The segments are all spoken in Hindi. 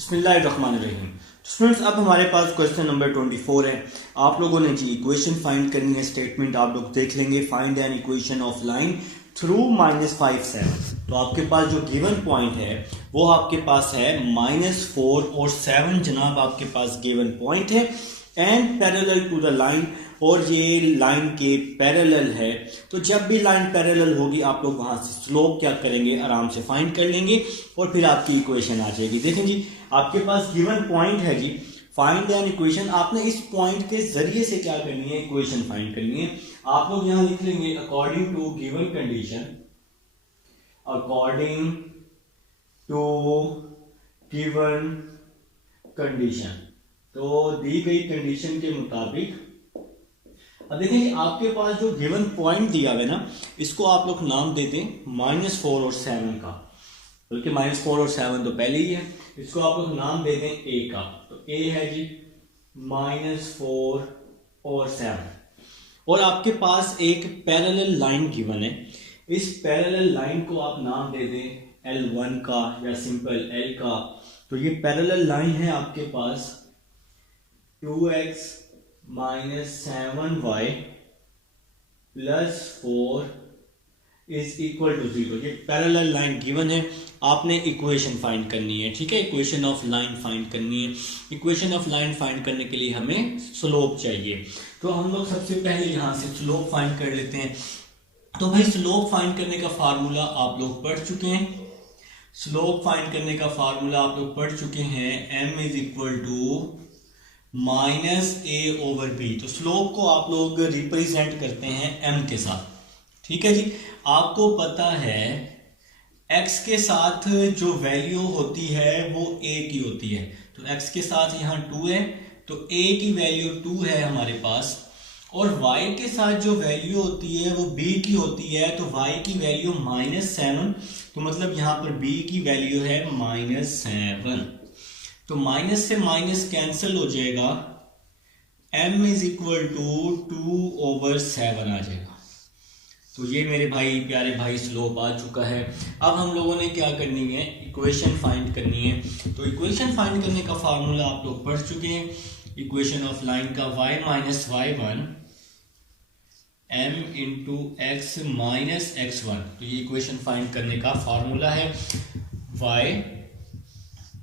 बिस्मिल्लाहिर्रहमानिर्रहीम। स्टूडेंट्स, अब हमारे पास क्वेश्चन नंबर 24 है। आप लोगों ने जी इक्वेशन फाइंड करनी है। स्टेटमेंट आप लोग देख लेंगे, find an equation of line through -5 7। तो आपके पास जो गिवन पॉइंट है वो आपके पास है -4 और 7 जनाब आपके पास गिवन पॉइंट है and parallel to the line, और ये लाइन के पैरेलल है। तो जब भी लाइन पैरेलल होगी आप लोग वहां से स्लोप क्या करेंगे, आराम से फाइंड कर लेंगे और फिर आपकी इक्वेशन आ जाएगी। देखें जी, आपके पास गिवन पॉइंट है जी, फाइंड एन इक्वेशन। आपने इस पॉइंट के जरिए से क्या करनी है, इक्वेशन फाइंड करनी है। आप लोग यहां लिख लेंगे according to given condition, according to given condition. तो दी गई कंडीशन के मुताबिक अब देखिए आपके पास जो गिवन पॉइंट दिया हुआ है ना, इसको आप लोग नाम दे दें -4 और 7 का, बल्कि -4 और 7 तो पहले ही है। इसको आप लोग नाम दे दें ए का। तो ए है जी -4 और 7, और आपके पास एक पैरेलल लाइन गिवन है। इस पैरेलल लाइन को आप नाम दे दें L1 का या सिंपल L का। तो ये पैरेलल लाइन है आपके पास 2x - 7y + 4 is equal to 0। ये पैरेलल लाइन गिवन है, आपने इक्वेशन फाइंड करनी है। ठीक है, इक्वेशन ऑफ लाइन फाइंड करनी है। इक्वेशन ऑफ लाइन फाइंड करने के लिए हमें स्लोप चाहिए। तो हम लोग सबसे पहले यहां से स्लोप फाइंड कर लेते हैं। तो भाई स्लोप फाइंड करने का फार्मूला आप लोग पढ़ चुके हैं। स्लोप फाइंड करने का फार्मूला आप लोग पढ़ चुके हैं, m = -a/b। तो स्लोप को आप लोग रिप्रेजेंट करते हैं m के साथ। ठीक है जी, आपको पता है x के साथ जो वैल्यू होती है वो a की होती है। तो x के साथ यहाँ 2 है, तो a की वैल्यू 2 है हमारे पास। और y के साथ जो वैल्यू होती है वो b की होती है। तो y की वैल्यू -7, तो मतलब यहाँ पर b की वैल्यू है -7। तो माइनस से माइनस कैंसिल हो जाएगा, m = 2/7 आ जाएगा। तो ये मेरे भाई प्यारे भाई स्लोप आ चुका है। अब हम लोगों ने क्या करनी है, इक्वेशन फाइंड करनी है। तो इक्वेशन फाइंड करने का फार्मूला आप लोग पढ़ चुके हैं, इक्वेशन ऑफ लाइन का y - y1 m × x - x1। तो ये इक्वेशन फाइंड करने का फार्मूला है y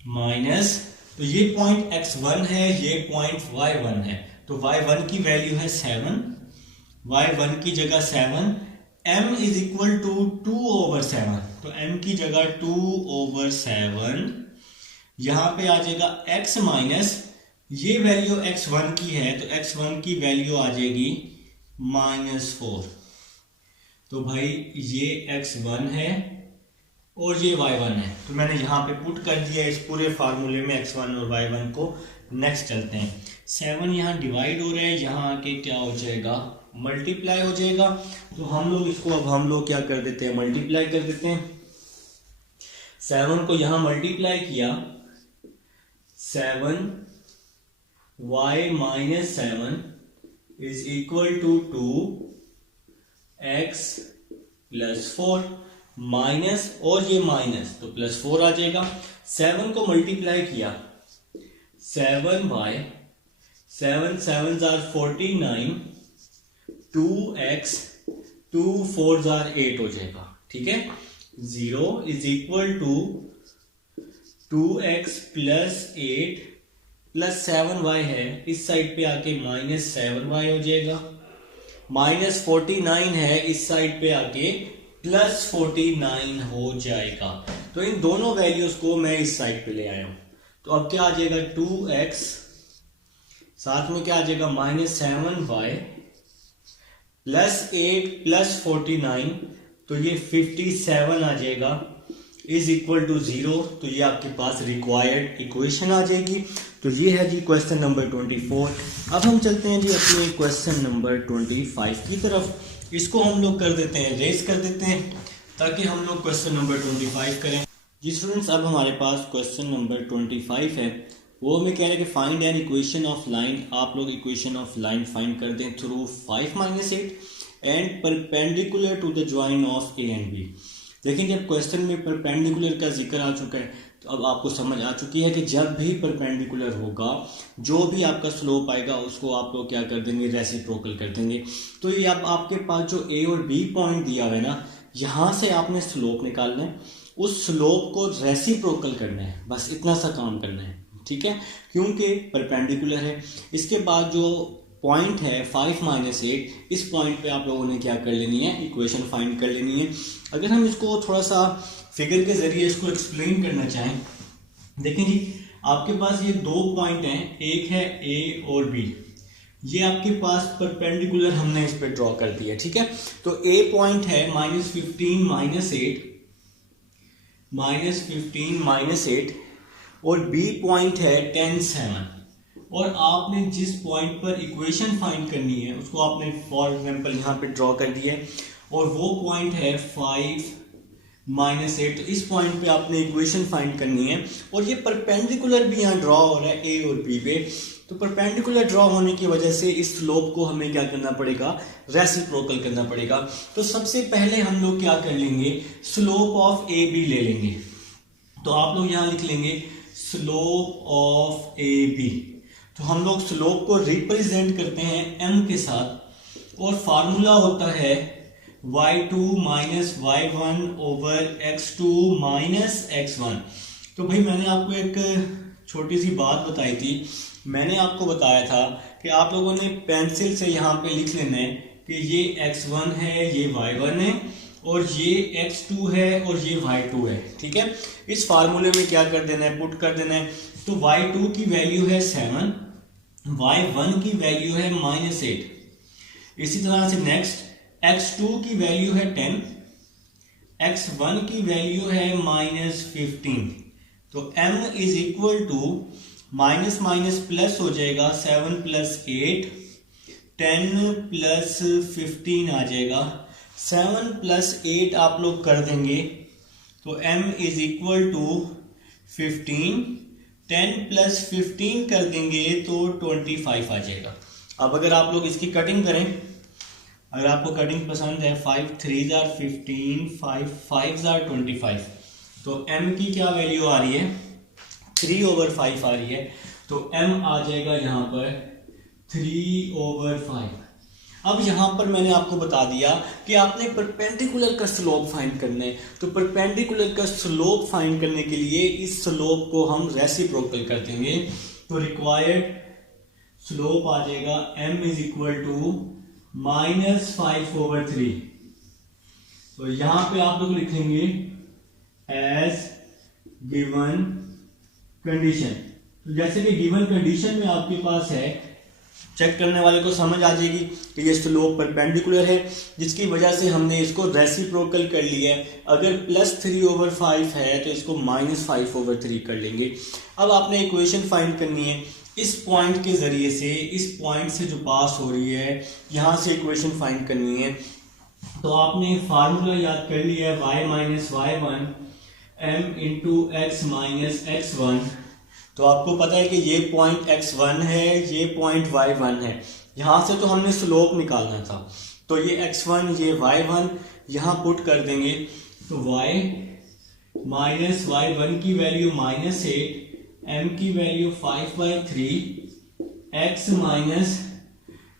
माइनस, तो ये पॉइंट x1 है, ये पॉइंट y1 है। तो y1 की वैल्यू है 7, y1 की जगह 7, m = 2/7। तो m की जगह 2/7, यहां पे आ जाएगा x माइनस, ये वैल्यू x1 की है तो x1 की वैल्यू आ जाएगी -4। तो भाई ये x1 है और ये y1 है। तो मैंने यहाँ पे पुट कर दिया इस पूरे फार्मूले में x1 और y1 को। नेक्स्ट चलते हैं, 7 यहाँ डिवाइड हो रहा है, यहाँ आके क्या हो जाएगा, मल्टीप्लाई हो जाएगा। तो हम लोग इसको अब हम लोग क्या कर देते हैं, मल्टीप्लाई कर देते हैं। 7 को यहाँ मल्टीप्लाई किया, 7y - 7 = 2x + 4 माइनस, और ये माइनस तो +4 आ जाएगा। 7 को मल्टीप्लाई किया, 7y 7 7 = 49, 2x 2 4 = 8 हो जाएगा। ठीक है, 0 = 2x + 8 + 7y है, इस साइड पे आके -7y हो जाएगा। -49 है, इस साइड पे आके +49 हो जाएगा। तो इन दोनों वैल्यूज को मैं इस साइड पे ले आया हूं। तो अब क्या आ जाएगा, 2x साथ में क्या आ जाएगा, -7y + 8 + 49, तो ये 57 आ जाएगा, = 0। तो ये आपके पास रिक्वायर्ड इक्वेशन आ जाएगी। तो ये है जी क्वेश्चन नंबर 24। अब हम चलते हैं जी अपने क्वेश्चन नंबर 25 की तरफ। इसको हम लोग कर देते हैं, रेस कर देते हैं, ताकि हम लोग क्वेश्चन नंबर 25 करें। जी स्टूडेंट्स, अब हमारे पास क्वेश्चन नंबर 25 है। वो हमें कह रहे हैं कि find an equation of line. आप लोग इक्वेशन ऑफ लाइन फाइंड कर दें through 5 - 8 and perpendicular to the join of A and B. देखिए जब क्वेश्चन में परपेंडिकुलर का जिक्र आ चुका है, तो तो अब आपको समझ आ चुकी है कि जब भी परपेंडिकुलर होगा, जो भी आपका स्लोप आएगा उसको आप लोग क्या कर देंगे, रेसिप्रोकल कर देंगे। तो ये अब आपके पास जो ए और बी पॉइंट दिया हुआ है ना, यहाँ से आपने स्लोप निकालना है, उस स्लोप को रेसिप्रोकल करना है, बस इतना सा काम करना है, ठीक है, क्योंकि परपेंडिकुलर है। इसके बाद जो पॉइंट है 5 - 8, इस पॉइंट पे आप लोगों ने क्या कर लेनी है, इक्वेशन फाइंड कर लेनी है। अगर हम इसको थोड़ा सा फिगर के जरिए इसको एक्सप्लेन करना चाहें, देखें जी, आपके पास ये दो पॉइंट हैं, एक है ए और बी, ये आपके पास परपेंडिकुलर हमने इस पे ड्रॉ कर दिया, ठीक है। तो ए पॉइंट है -15 - 8 और बी पॉइंट है 10 7, और आपने जिस पॉइंट पर इक्वेशन फाइंड करनी है उसको आपने फॉर एग्जांपल यहाँ पे ड्रॉ कर दिया है, और वो पॉइंट है 5 - 8। तो इस पॉइंट पे आपने इक्वेशन फाइंड करनी है, और ये परपेंडिकुलर भी यहाँ ड्रॉ हो रहा है ए और बी पे। तो परपेंडिकुलर ड्रॉ होने की वजह से इस स्लोप को हमें क्या करना पड़ेगा, रेसिप्रोकल करना पड़ेगा। तो सबसे पहले हम लोग क्या कर लेंगे, स्लोप ऑफ ए बी ले लेंगे। तो आप लोग यहाँ लिख लेंगे स्लोप ऑफ ए बी। तो हम लोग स्लोप को रिप्रेजेंट करते हैं m के साथ, और फार्मूला होता है y2 - y1 over x2 - x1। तो भाई मैंने आपको एक छोटी सी बात बताई थी, मैंने आपको बताया था कि आप लोगों ने पेंसिल से यहाँ पे लिख लेना है कि ये x1 है, ये y1 है, और ये x2 है और ये y2 है, ठीक है। इस फार्मूले में क्या कर देना है, पुट कर देना है। तो y2 की वैल्यू है 7, y1 की वैल्यू है -8। इसी तरह से नेक्स्ट x2 की वैल्यू है 10, x1 की वैल्यू है -15। तो m is equal to minus minus plus हो जाएगा, 7 + 8, 10 + 15 आ जाएगा। 7 + 8 आप लोग कर देंगे तो m इज इक्वल टू 15, 10 + 15 कर देंगे तो 25 आ जाएगा। अब अगर आप लोग इसकी कटिंग करें, अगर आपको कटिंग पसंद है, 5 3 * 15, 5 5 * 25, तो m की क्या वैल्यू आ रही है, 3/5 आ रही है। तो m आ जाएगा यहाँ पर 3/5। अब यहाँ पर मैंने आपको बता दिया कि आपने परपेंडिकुलर का स्लोप फाइंड करना है। तो परपेंडिकुलर का स्लोप फाइंड करने के लिए इस स्लोप को हम रेसिप्रोकल कर देंगे। तो रिक्वायर्ड स्लोप आ जाएगा m इज इक्वल टू -5/3। तो यहाँ पे आप लोग लिखेंगे एज गिवन कंडीशन। तो जैसे कि गिवन कंडीशन में आपके पास है, चेक करने वाले को समझ आ जाएगी कि ये स्लोप परपेंडिकुलर है, जिसकी वजह से हमने इसको रेसिप्रोकल कर लिया है। अगर +3/5 है तो इसको -5/3 कर लेंगे। अब आपने इक्वेशन फाइंड करनी है इस पॉइंट के जरिए से, इस पॉइंट से जो पास हो रही है यहाँ से इक्वेशन फाइंड करनी है। तो आपने फार्मूला याद कर लिया है, y - y1 m × x - x1। तो आपको पता है कि ये पॉइंट x1 है, ये पॉइंट y1 है, यहाँ से तो हमने स्लोप निकालना था। तो ये x1 ये y1 यहाँ पुट कर देंगे। तो y - y1 की वैल्यू -8, m की वैल्यू 5/3, x -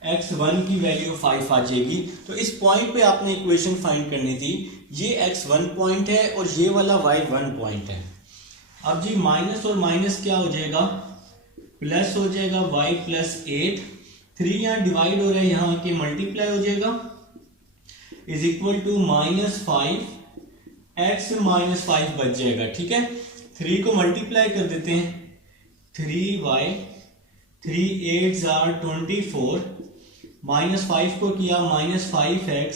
x1 की वैल्यू 5 आ जाएगी। तो इस पॉइंट पे आपने इक्वेशन फाइंड करनी थी। ये x1 पॉइंट है और ये वाला y1 पॉइंट है। अब जी माइनस और माइनस क्या हो जाएगा, प्लस हो जाएगा, y + 8, 3 यहाँ डिवाइड हो रहा है, यहाँ के मल्टीप्लाई हो जाएगा, इज इक्वल टू -5, x - 5 बच जाएगा, ठीक है। 3 को मल्टीप्लाई कर देते हैं, 3y, 3 8 = 24, -5 को किया -5x,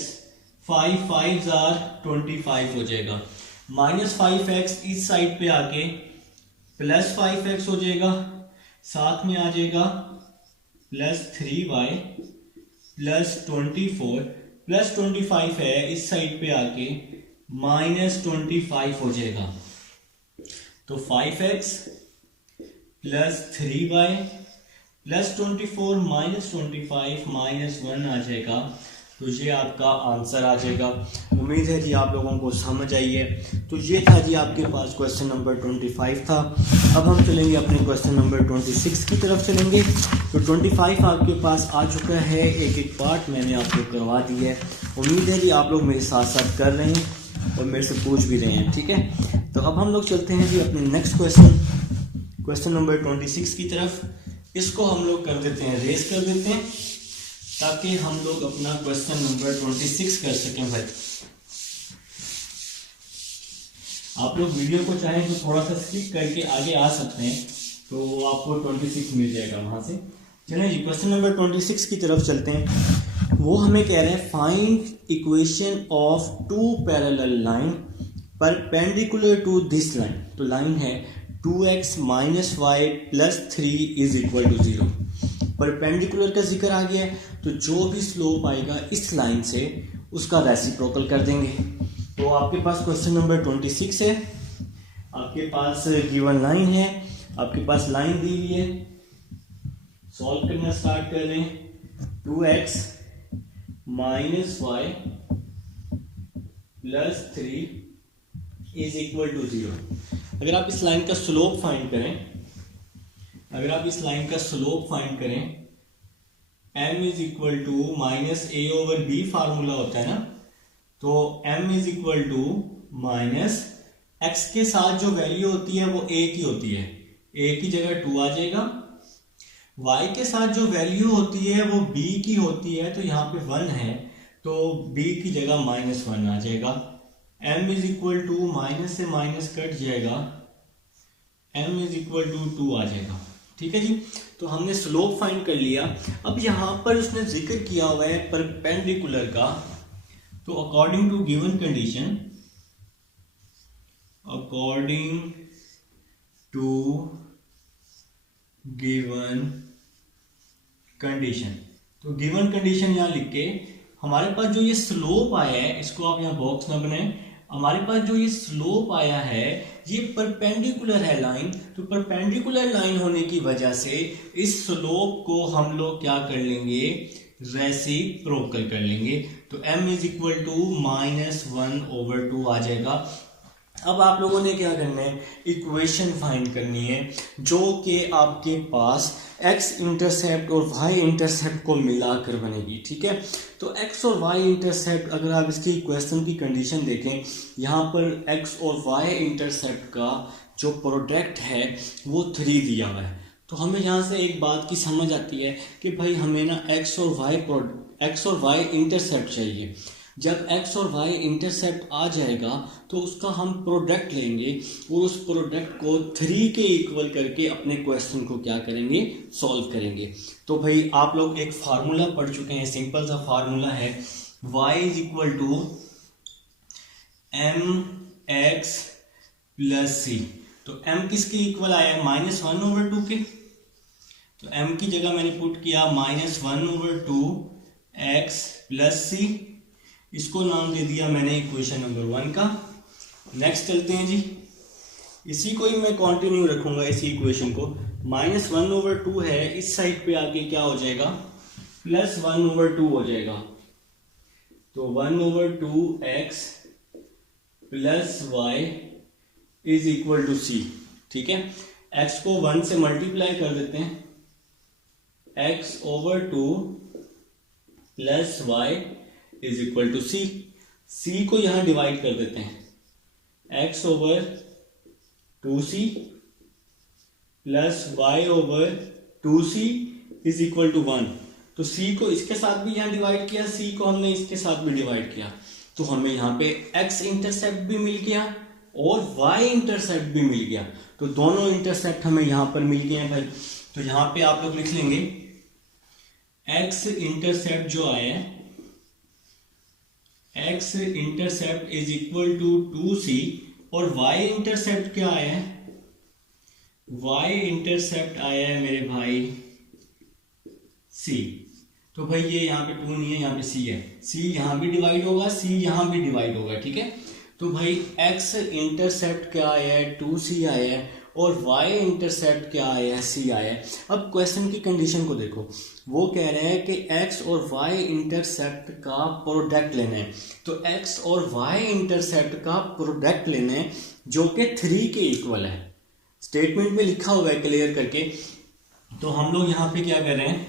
5 5 = 25 हो जाएगा। -5x इस साइड पे आके +5x हो जाएगा, साथ में आ जाएगा +3y +24, +25 है, इस साइड पे आके -25 हो जाएगा। तो 5x +3y +24 -25 -1 आ जाएगा। तो ये आपका आंसर आ जाएगा। उम्मीद है जी आप लोगों को समझ आई है। तो ये था जी आपके पास क्वेश्चन नंबर 25 था। अब हम चलेंगे अपने क्वेश्चन नंबर 26 की तरफ चलेंगे। तो 25 आपके पास आ चुका है, एक एक पार्ट मैंने आपको करवा दी है। उम्मीद है जी आप लोग मेरे साथ साथ कर रहे हैं और मेरे से पूछ भी रहे हैं, ठीक है। तो अब हम लोग चलते हैं जी अपने नेक्स्ट क्वेश्चन नंबर 26 की तरफ। इसको हम लोग कर देते हैं, रेस कर देते हैं, ताकि हम लोग अपना क्वेश्चन नंबर 26 कर सकें। भाई आप लोग वीडियो को चाहें तो थोड़ा सा स्किप करके आगे आ सकते हैं, तो आपको 26 मिल जाएगा वहां से। चलिए जी क्वेश्चन नंबर 26 की तरफ चलते हैं। वो हमें कह रहे हैं find equation of two parallel line perpendicular to this line. तो लाइन है 2x - y + 3 = 0। परपेंडिकुलर का जिक्र आ गया है, तो जो भी स्लोप आएगा इस लाइन से उसका रेसिप्रोकल कर देंगे। तो आपके पास क्वेश्चन नंबर 26 है, आपके पास गिवन लाइन है, आपके पास लाइन दी हुई है। सॉल्व करना स्टार्ट कर रहे हैं। 2x - y + 3 = 0। अगर आप इस लाइन का स्लोप फाइंड करें, m = -a/b फार्मूला होता है ना, तो m - x के साथ जो वैल्यू होती है वो a की होती है, a की जगह 2 आ जाएगा। y के साथ जो वैल्यू होती है वो b की होती है, तो यहाँ पे 1 है, तो b की जगह -1 आ जाएगा। m = माइनस से माइनस कट जाएगा, m = 2 आ जाएगा। ठीक है जी, तो हमने स्लोप फाइंड कर लिया। अब यहाँ पर उसने जिक्र किया हुआ है परपेंडिकुलर का, तो अकॉर्डिंग टू गिवन कंडीशन, तो गिवन कंडीशन यहाँ लिख के हमारे पास जो ये स्लोप आया है, इसको आप यहाँ बॉक्स ना बनाएं, हमारे पास जो ये स्लोप आया है ये परपेंडिकुलर है लाइन, तो परपेंडिकुलर लाइन होने की वजह से इस स्लोप को हम लोग क्या कर लेंगे, रेसिप्रोकल कर लेंगे। तो m = -1/2 आ जाएगा। अब आप लोगों ने क्या करना है, इक्वेशन फाइंड करनी है जो कि आपके पास x इंटरसेप्ट और y इंटरसेप्ट को मिलाकर बनेगी। ठीक है, तो x और y इंटरसेप्ट, अगर आप इसकी इक्वेशन की कंडीशन देखें, यहाँ पर x और y इंटरसेप्ट का जो प्रोडक्ट है वो 3 दिया हुआ है। तो हमें यहाँ से एक बात की समझ आती है कि भाई हमें ना x और y इंटरसेप्ट चाहिए। जब x और y इंटरसेप्ट आ जाएगा तो उसका हम प्रोडक्ट लेंगे और उस प्रोडक्ट को 3 के इक्वल करके अपने क्वेश्चन को क्या करेंगे, सॉल्व करेंगे। तो भाई आप लोग एक फार्मूला पढ़ चुके हैं, सिंपल सा फार्मूला है, y = mx + c। तो m किसके इक्वल आया है, -1/2 के, तो m की जगह मैंने पुट किया -1/2 x + c, इसको नाम दे दिया मैंने इक्वेशन नंबर 1 का। नेक्स्ट चलते हैं जी, इसी को ही मैं कंटिन्यू रखूंगा, इसी इक्वेशन को। -1/2 है, इस साइड पे आके क्या हो जाएगा, +1/2 हो जाएगा। तो 1/2x + y = c। ठीक है, x को 1 से मल्टीप्लाई कर देते हैं, x/2 + y = c। c को यहां डिवाइड कर देते हैं, x/2c + y/2c = 1। तो c को इसके साथ भी यहां डिवाइड किया, c को हमने इसके साथ भी डिवाइड किया, तो हमें यहाँ पे x इंटरसेप्ट भी मिल गया और y इंटरसेप्ट भी मिल गया। तो दोनों इंटरसेप्ट हमें यहाँ पर मिल गए हैं भाई। तो यहाँ पे आप लोग लिख लेंगे x इंटरसेप्ट जो आया है, x इंटरसेप्ट = 2c, और y इंटरसेप्ट क्या आया है, y इंटरसेप्ट आया है मेरे भाई c। तो भाई ये यहाँ पे 2 नहीं है, यहाँ पे c है, c यहाँ भी डिवाइड होगा, c यहाँ भी डिवाइड होगा। ठीक है, तो भाई x इंटरसेप्ट क्या आया है, 2c आया है, और y इंटरसेप्ट क्या आया है, c आया है। अब क्वेश्चन की कंडीशन को देखो, वो कह रहे हैं कि x और y इंटरसेप्ट का प्रोडक्ट लेना है। तो x और y इंटरसेप्ट का प्रोडक्ट लेना है जो कि 3 के इक्वल है। स्टेटमेंट में लिखा हुआ है क्लियर करके। तो हम लोग यहाँ पे क्या कर रहे हैं,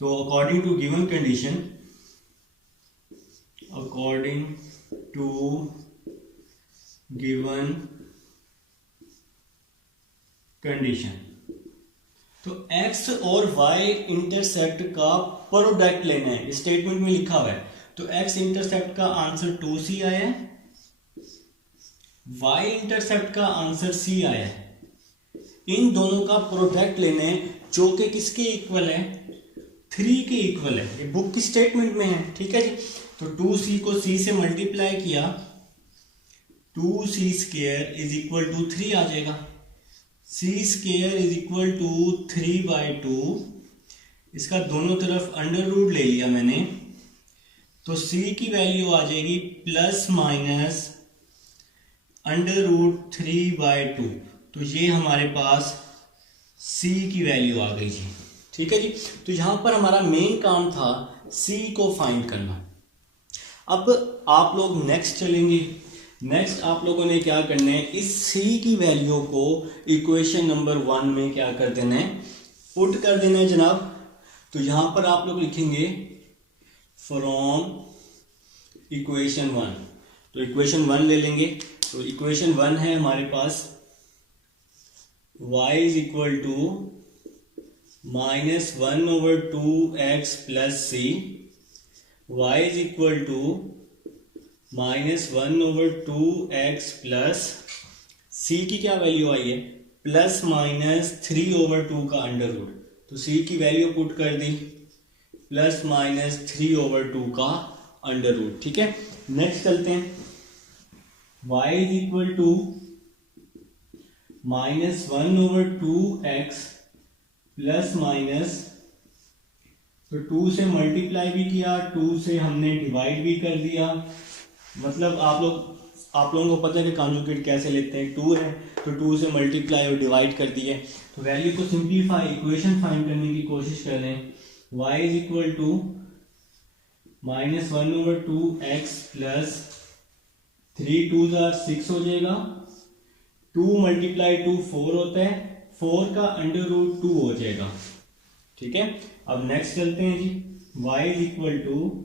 तो according to given condition, according to given condition, तो x और y इंटरसेप्ट का प्रोडक्ट लेना है, स्टेटमेंट में लिखा हुआ है। तो x इंटरसेप्ट का आंसर 2c आया है, y इंटरसेप्ट का आंसर c आया है। इन दोनों का प्रोडक्ट लेना है जो कि किसके इक्वल है, 3 के इक्वल है। ये बुक की स्टेटमेंट में है, ठीक है जी। तो 2c को c से मल्टीप्लाई किया, 2c square is equal to 3 आ जाएगा। c square is equal to 3/2, इसका दोनों तरफ अंडर रूट ले लिया मैंने, तो c की वैल्यू आ जाएगी प्लस माइनस अंडर रूट 3/2। तो ये हमारे पास c की वैल्यू आ गई जी, ठीक है जी। तो यहां पर हमारा मेन काम था c को फाइंड करना। अब आप लोग नेक्स्ट चलेंगे। नेक्स्ट आप लोगों ने क्या करना है, इस c की वैल्यू को इक्वेशन नंबर 1 में क्या कर देना है, पुट कर देना है जनाब। तो यहां पर आप लोग लिखेंगे फ्रॉम इक्वेशन 1। तो इक्वेशन 1 ले लेंगे। तो इक्वेशन 1 है हमारे पास y is equal to -1/2x plus c, y is equal to -1/2x plus c की क्या वैल्यू आई है, प्लस माइनस 3/2 का अंडर रूट। तो c की वैल्यू पुट कर दी प्लस माइनस 3/2 का अंडर रूट, ठीक है। नेक्स्ट चलते हैं, y is equal to -1/2x plus minus, तो 2 से मल्टीप्लाई भी किया, 2 से हमने डिवाइड भी कर दिया। मतलब आप लोगों को पता है कि कॉन्जुगेट कैसे लेते हैं, 2 है तो 2 से मल्टीप्लाई और डिवाइड कर दिए। तो वैल्यू को सिंप्लीफाई, इक्वेशन फाइंड करने की कोशिश कर रहे हैं। y is equal to -1/2x plus 3 2 6 हो जाएगा, 2 × 2 4 होता है, 4 का अंडर रूट 2 हो जाएगा, ठीक है। अब नेक्स्ट चलते हैं जी, y इज इक्वल टू,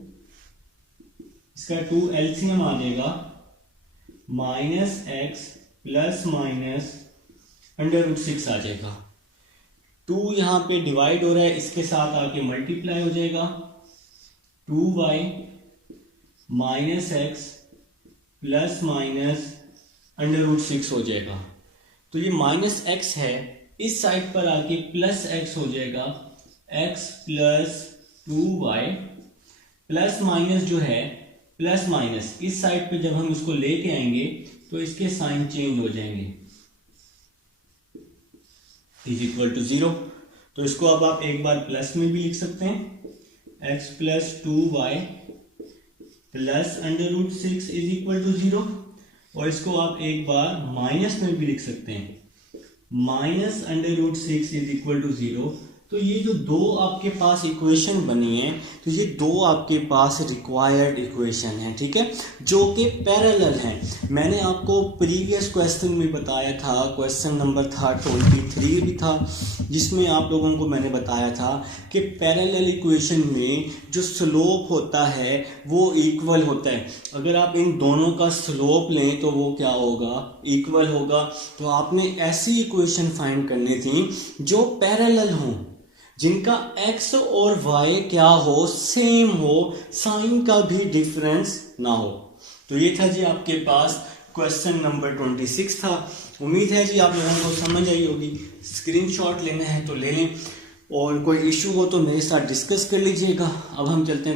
इसका 2 एलसीएम आ जाएगा -x plus minus under root 6 आ जाएगा। 2 यहाँ पे डिवाइड हो रहा है, इसके साथ आके मल्टीप्लाई हो जाएगा, 2y -x plus minus under root 6 हो जाएगा। तो ये -x है, इस साइड पर आके प्लस x हो जाएगा, x plus 2y plus minus जो है प्लस माइनस इस साइड पे जब हम इसको लेके आएंगे तो इसके साइन चेंज हो जाएंगे, इज इक्वल टू 0। तो इसको अब आप एक बार प्लस में भी लिख सकते हैं, x plus 2y plus under root 6 is equal to 0। और इसको आप एक बार माइनस में भी लिख सकते हैं, minus under root 6 is equal to 0। तो ये जो दो आपके पास इक्वेशन बनी है, तो ये दो आपके पास रिक्वायर्ड इक्वेशन है, ठीक है, जो कि पैरेलल हैं। मैंने आपको प्रीवियस क्वेश्चन में बताया था, क्वेश्चन नंबर था 23 भी था, जिसमें आप लोगों को मैंने बताया था कि पैरेलल इक्वेशन में जो स्लोप होता है वो इक्वल होता है। अगर आप इन दोनों का स्लोप लें तो वो क्या होगा, इक्वल होगा। तो आपने ऐसी इक्वेशन फाइंड करनी थी जो पैरेलल हों, जिनका x और y क्या हो, सेम हो, साइन का भी डिफरेंस ना हो। तो ये था जी आपके पास क्वेश्चन नंबर 26 था। उम्मीद है जी आप लोगों को समझ आई होगी। स्क्रीनशॉट लेना है तो ले लें, और कोई इशू हो तो मेरे साथ डिस्कस कर लीजिएगा। अब हम चलते हैं